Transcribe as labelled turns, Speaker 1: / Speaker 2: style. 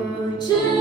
Speaker 1: 我知道。